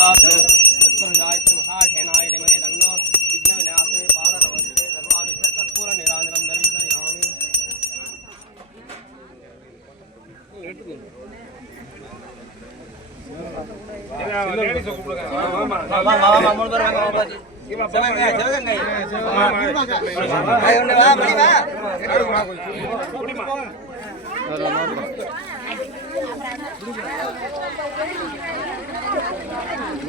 சத்ருஜாய் சிம்ஹாசேனாய நிமகே தன்னோ விக்ன விநாசே பாத நமஸ்தே சர்வாபிஷ்ட கற்பூர நிராஜனம் தரிசயாமி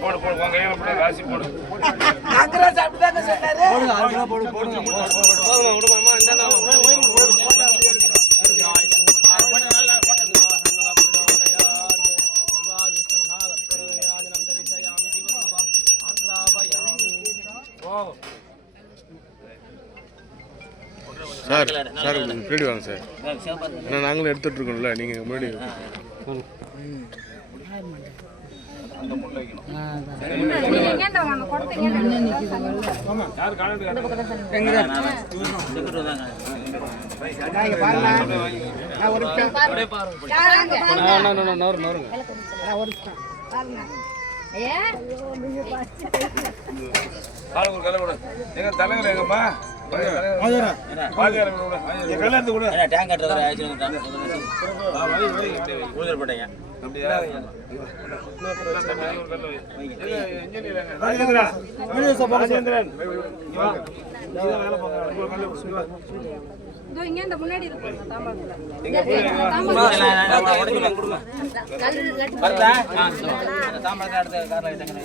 போடு போடு உங்க கையில போடு ராசி போடு. போதுமா விடுமாமா இந்த சார் சார் பின்னாடி வாங்க சார். ஏன்னா நாங்களும் எடுத்துட்டு இருக்கோம்ல நீங்க முன்னாடி. ஆளுக்கு கலை கொடு. எங்க தலைவர் எங்கம்மா? பாதுகாப்பு அப்படியா ராஜேந்திரன் இதோ இங்க இந்த முன்னாடி இருக்கு தாம்பாளத்துல. இங்க போய் இங்க வா. வருதா தாம்பரத்தை அடுத்த காரில் எடுத்துங்க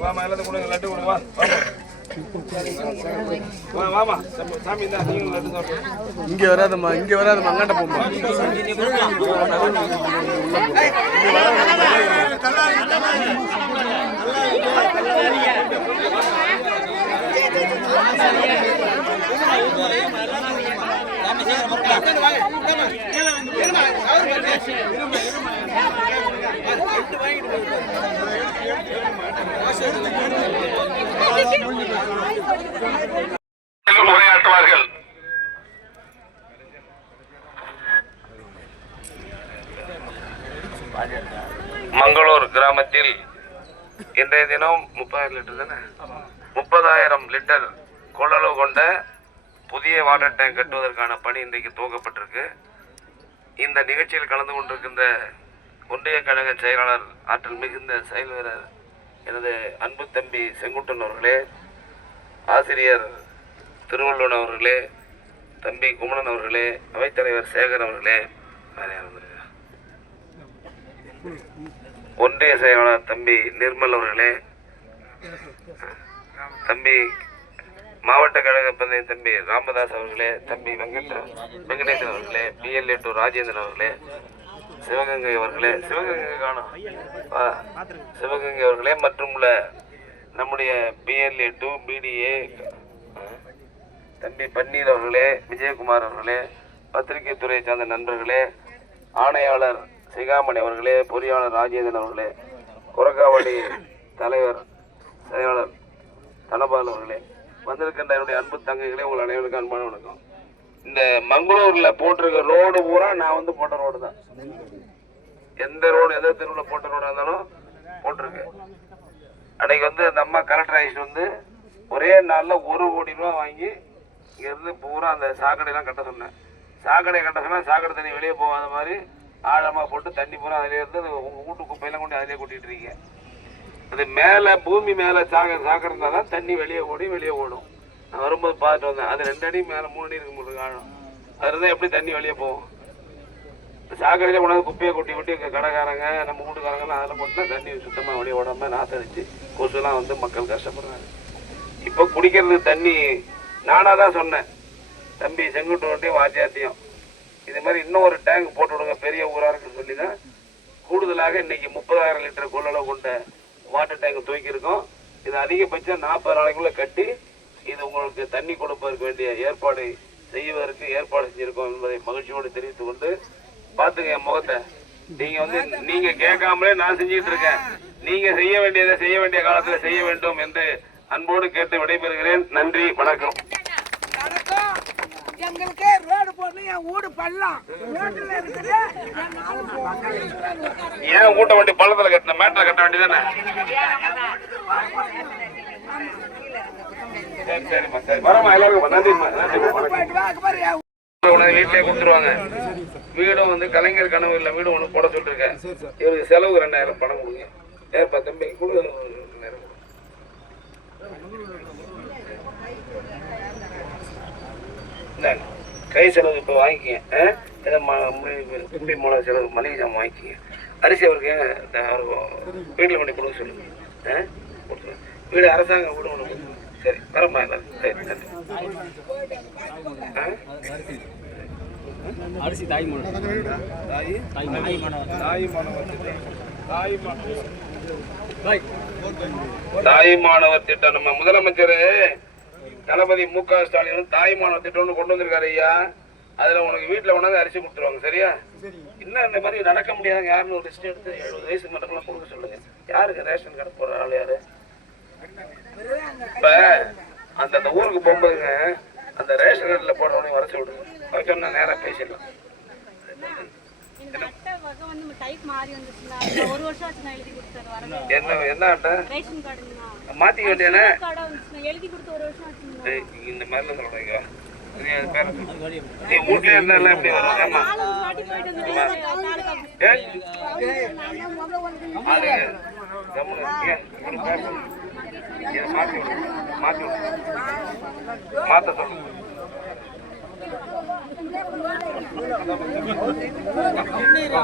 வாமா எல்லாத்தையும் கொடுங்க லட்டு கொடுங்க வா வாமா. வா வாமா லட்டு இங்க வராதம்மா இங்க வராதம்மா அங்காட்ட போமா உரையாற்றுவார்கள். மங்களூர் கிராமத்தில் இன்றைய தினம் முப்பதாயிரம் லிட்டர் தானே? முப்பதாயிரம் லிட்டர் கொள்ளளவு கொண்ட புதிய வாட்டர் டேங்க் கட்டுவதற்கான பணி இன்றைக்கு துவக்கப்பட்டிருக்கு. இந்த நிகழ்ச்சியில் கலந்து கொண்டிருக்கின்ற ஒன்றிய கழக செயலாளர் ஆற்றல் மிகுந்த செயல் வீரர் எனது அன்பு தம்பி செங்குட்டன் அவர்களே ஆசிரியர் திருவள்ளுவன் அவர்களே தம்பி குமணன் அவர்களே அவைத்தலைவர் சேகர் அவர்களே யார் ஒன்றிய செயலாளர் தம்பி நிர்மல் அவர்களே தம்பி மாவட்ட கழக பந்தய தம்பி ராமதாஸ் அவர்களே தம்பி வெங்கட வெங்கடேசன் அவர்களே பிஎல்ஏ டு ராஜேந்திரன் அவர்களே சிவகங்கை அவர்களே சிவகங்கை காணும் சிவகங்கை அவர்களே மற்றும் உள்ள நம்முடைய பிஎல்ஏ டு பிடிஏ தம்பி பன்னீர் அவர்களே விஜயகுமார் அவர்களே பத்திரிகை துறை சார்ந்த நண்பர்களே ஆணையாளர் சிகாமணி அவர்களே பொறியாளர் ராஜேந்திரன் அவர்களே குரக்காவடி தலைவர் செயலாளர் தனபால் அவர்களே வந்திருக்கின்ற என்னுடைய அன்பு தங்கைகளே உங்கள் அனைவருக்கும் அன்பான வணக்கம். இந்த மங்களூர்ல போட்டிருக்க ரோடு பூரா நான் வந்து போட்ட ரோடு தான். எந்த ரோடு எந்த தெருவில் போட்ட ரோடா இருந்தாலும் போட்டிருக்கு. அன்னைக்கு வந்து அந்த அம்மா கலெக்டர் ஆயிட்டு வந்து ஒரே நாளில் ஒரு கோடி ரூபா வாங்கி இங்கேருந்து பூரா அந்த சாக்கடையெல்லாம் கட்ட சொன்னேன். சாக்கடை கட்ட சொன்னால் சாக்கடை தண்ணி வெளியே போகாத மாதிரி ஆழமாக போட்டு தண்ணி பூரா அதிலே இருந்து உங்கள் வீட்டு குப்பையெல்லாம் கொண்டு அதிலே கூட்டிகிட்டு இருக்கீங்க. அது மேலே பூமி மேலே சாக சாக்கடை இருந்தால் தான் தண்ணி வெளியே ஓடி வெளியே ஓடும். நான் வரும்போது பார்த்துட்டு வந்தேன். அது ரெண்டு அடி மேலே மூணு அடி இருக்கும் போது ஆழம். அதுல தான் எப்படி தண்ணி வெளியே போகும்? சாக்கடையில் கொண்டாந்து குப்பையை கொட்டி கொட்டி இங்கே கடைக்காரங்க நம்ம வீட்டுக்காரங்கலாம் அதில் போட்டுனா தண்ணி சுத்தமாக வெளியே ஓடாமல் நாத்தடிச்சு கொசுலாம் வந்து மக்கள் கஷ்டப்படுறாங்க. இப்போ குடிக்கிறது தண்ணி நானாக தான் சொன்னேன். தம்பி செங்குட்டு வண்டியும் இது மாதிரி இன்னும் ஒரு டேங்க் போட்டு விடுங்க. பெரிய ஊராக இருக்குன்னு சொல்லி தான் கூடுதலாக இன்னைக்கு முப்பதாயிரம் லிட்டர் கொள்ளளவு கொண்ட வாட்டர் டேங்க் தூக்கியிருக்கோம். இது அதிகபட்சம் நாற்பது நாளைக்குள்ள கட்டி இது உங்களுக்கு தண்ணி கொடுப்பதற்கு வேண்டிய ஏற்பாடு செய்வதற்கு ஏற்பாடு செஞ்சிருக்கோம் என்பதை மகிழ்ச்சியோடு தெரிவித்துக் கொண்டு பாத்துங்க என் முகத்தை. நீங்க வந்து நீங்க கேட்காமலே நான் செஞ்சுட்டு இருக்கேன். நீங்க செய்ய வேண்டியதை செய்ய வேண்டிய காலத்துல செய்ய வேண்டும் என்று அன்போடு கேட்டு விடைபெறுகிறேன். நன்றி வணக்கம். என் வீடு பள்ளம். ஏன் ஊட்ட வண்டி பள்ளத்துல கட்டின? மேட்டில் கட்ட வேண்டியதானே சரி சரிம்மா சரி. வரமா எல்லாருக்கும் நன்றிம்மா நன்றிம்மா. உனக்கு வீட்டிலே கொடுத்துருவாங்க. வீடும் வந்து கலைஞர் கனவு இல்லை வீடு ஒன்று போட சொல்லிருக்கேன். இவருக்கு செலவு ரெண்டாயிரம் பணம் கொடுங்க. ஏப்பா தம்பி கொடு. இந்தாங்க. கை செலவு இப்போ வாங்கிக்கங்க ஆ? ஏதோ ம- முடி- முடி மூலம் செலவு மளிகை ஜாமான் வாங்கிக்கங்க. அரிசி அவருக்கு வீட்டில் கொண்டு கொடுக்க சொல்லுங்க ஆ? கொடுத்துருங்க. வீடு அரசாங்க வீடு ஒன்று கொடுத்துருங்க. சரி வரமா எல்லாரும் சரி நன்றி. அரிசி தாய் மணம். தாய் தாய் மணம். தாய் தாய் மாணவர் திட்டம். நம்ம முதலமைச்சர் தளபதி மு க ஸ்டாலின் தாய் மாணவர் திட்டம்னு கொண்டு வந்திருக்காரு ஐயா. அதுல உனக்கு வீட்டுல கொண்டாந்து அரிசி கொடுத்துருவாங்க சரியா? இன்னும் இந்த மாதிரி நடக்க முடியாதுங்க. யாருன்னு ஒரு லிஸ்ட் எடுத்து எழுபது வயசு மட்டும் கொடுக்க சொல்லுங்க. யாருக்கு ரேஷன் கார்டு போடுற ஆள் யாரு? இப்ப அந்தந்த ஊருக்கு போகும்போதுங்க அந்த ரேஷன் கார்டுல போடுறவனையும் வர சொல்லுங்க வர சொன்னா நேரா பேசிடலாம். என்ன என்ன கார்டுங்களா மாத்திக்க ஏய், இந்த மாதிரிலாம் சொல்றீங்க. நீ வீட்லயே இருந்தா எப்படி வரும்? ஆமா. நாலஞ்சு வாட்டி போயிட்டு வேற